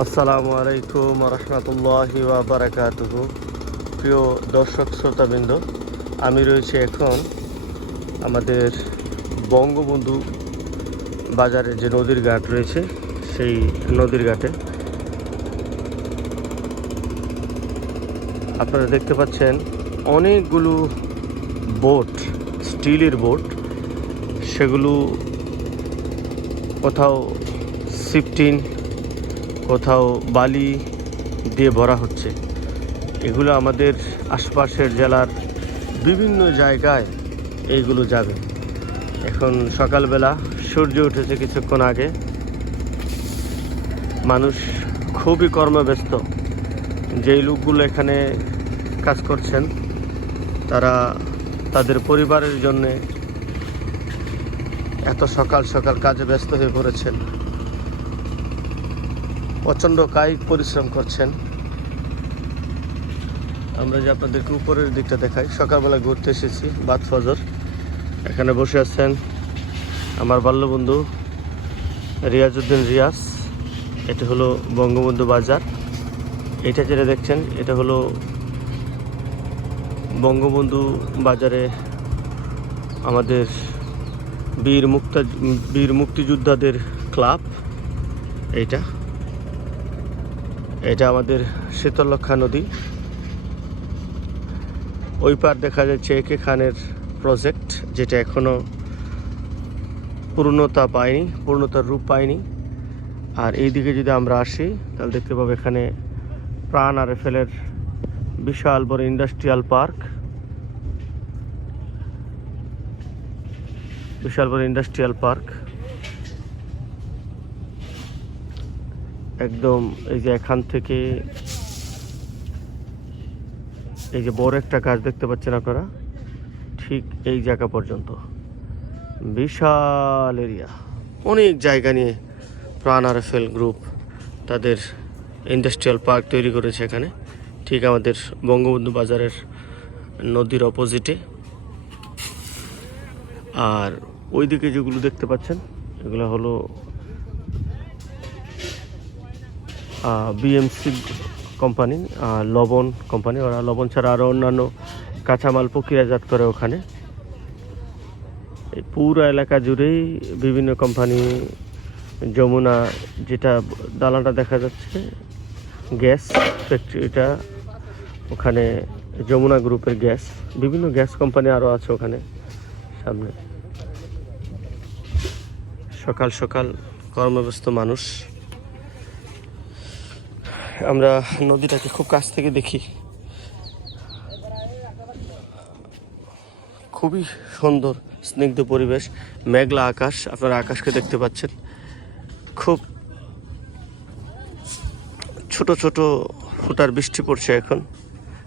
আসসালামু আলাইকুম রহমতুল্লাহি বারাকাতুহু। প্রিয় দর্শক শ্রোতাবৃন্দ, আমি রয়েছি এখন আমাদের বঙ্গবন্ধু বাজারে যে নদীর ঘাট রয়েছে, সেই নদীর ঘাটে। আপনারা দেখতে পাচ্ছেন অনেকগুলো বোট, স্টিলের বোট। সেগুলো কোথাও সিফটিন কোথাও বালি দিয়ে ভরা হচ্ছে। এগুলো আমাদের আশপাশের জেলার বিভিন্ন জায়গায় এইগুলো যাবে। এখন সকালবেলা সূর্য উঠেছে কিছুক্ষণ আগে। মানুষ খুবই কর্মব্যস্ত। যেই লোকগুলো এখানে কাজ করছেন, তারা তাদের পরিবারের জন্যে এত সকাল সকাল কাজে ব্যস্ত হয়ে পড়েছেন। প্রচণ্ড কায়িক পরিশ্রম করছেন। আমরা যে আপনাদেরকে উপরের দিকটা দেখাই, সকালবেলা ঘুরতে এসেছি, বাদ ফজর। এখানে বসে আছেন আমার বাল্যবন্ধু রিয়াজউদ্দিন রিয়াজ। এটা হলো বঙ্গবন্ধু বাজার। এটা যেটা দেখছেন, এটা হলো বঙ্গবন্ধু বাজারে আমাদের বীর মুক্তা, বীর মুক্তিযোদ্ধাদের ক্লাব। এইটা। এটা আমাদের শীতলক্ষা নদী। ওই পার দেখা যাচ্ছে একে খানের প্রজেক্ট যেটা এখনও পূর্ণতা পায়নি, পূর্ণতার রূপ পায়নি। আর এই দিকে যদি আমরা আসি, তাহলে দেখতে পাবো এখানে প্রাণ আর এফেলের বিশাল বড় ইন্ডাস্ট্রিয়াল পার্ক। বিশাল বড় ইন্ডাস্ট্রিয়াল পার্ক। একদম এই যে এখান থেকে এই যে বড় একটা গাছ দেখতে পাচ্ছেন আপনারা, ঠিক এই জায়গা পর্যন্ত। বিশাল এরিয়া অনেক জায়গা নিয়ে প্রাণ আরএফএল গ্রুপ তাদের ইন্ডাস্ট্রিয়াল পার্ক তৈরি করেছে এখানে। ঠিক আমাদের বঙ্গবন্ধু বাজারের নদীর অপোজিটে আর ওইদিকে যেগুলো দেখতে পাচ্ছেন, এগুলো হলো বিএমসি কোম্পানি লবণ কোম্পানি ওরা লবণ ছাড়া আরও অন্যান্য কাঁচামাল প্রক্রিয়াজাত করে ওখানে। এই পুরো এলাকা জুড়েই বিভিন্ন কোম্পানি যমুনা যেটা দালানটা দেখা যাচ্ছে, গ্যাস ফ্যাক্টরিটা ওখানে যমুনা গ্রুপের গ্যাস, বিভিন্ন গ্যাস কোম্পানি আরও আছে ওখানে সামনে। সকাল সকাল কর্মব্যস্ত মানুষ। আমরা নদীটাকে খুব কাছ থেকে দেখি। খুবই সুন্দর, স্নিগ্ধ পরিবেশ, মেঘলা আকাশ, আপনারা আকাশকে দেখতে পাচ্ছেন। খুব ছোট ছোট ফুটার বৃষ্টি পড়ছে এখন।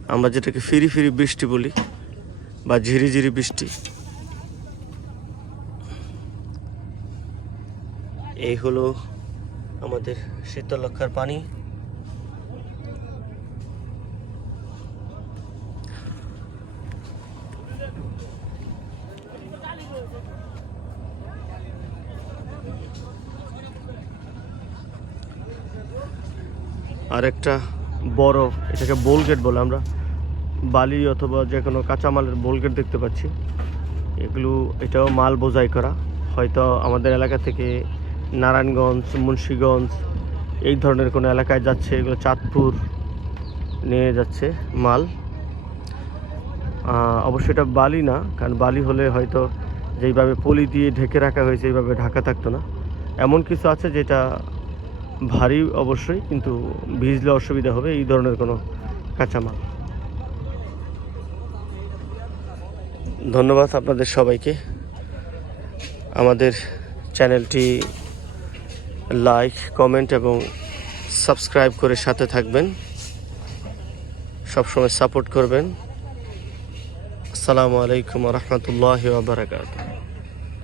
আমরা যেটাকে ফিরি ফিরি বৃষ্টি বলি, বা ঝিরিঝিরি বৃষ্টি। এই হলো আমাদের শীতলক্ষার পানি। আরেকটা বড় এটাকে বোল গেট বলে আমরা বালি অথবা যে কোনো কাঁচামালের বোল গেট দেখতে পাচ্ছি। এগুলো এটাও মাল বোঝাই করা। হয়তো আমাদের এলাকা থেকে নারায়ণগঞ্জ মুন্সীগঞ্জ এই ধরনের কোনো এলাকায় যাচ্ছে এগুলো চাঁদপুর নিয়ে যাচ্ছে মাল। আহ, অবশ্যই এটা বালি না কারণ বালি হলে হয়তো যেইভাবে পলি দিয়ে ঢেকে রাখা হয়েছে এইভাবে ঢাকা থাকতো না। এমন কিছু আছে যেটা ভারী অবশ্যই, কিন্তু ভিজলে অসুবিধা হবে, এই ধরনের কোনো কাঁচামাল। ধন্যবাদ আপনাদের সবাইকে। আমাদের চ্যানেলটি লাইক, কমেন্ট এবং সাবস্ক্রাইব করে সাথে থাকবেন। সবসময় সাপোর্ট করবেন। আসসালামু আলাইকুম রহমতুল্লাহ বারাকাতুহ।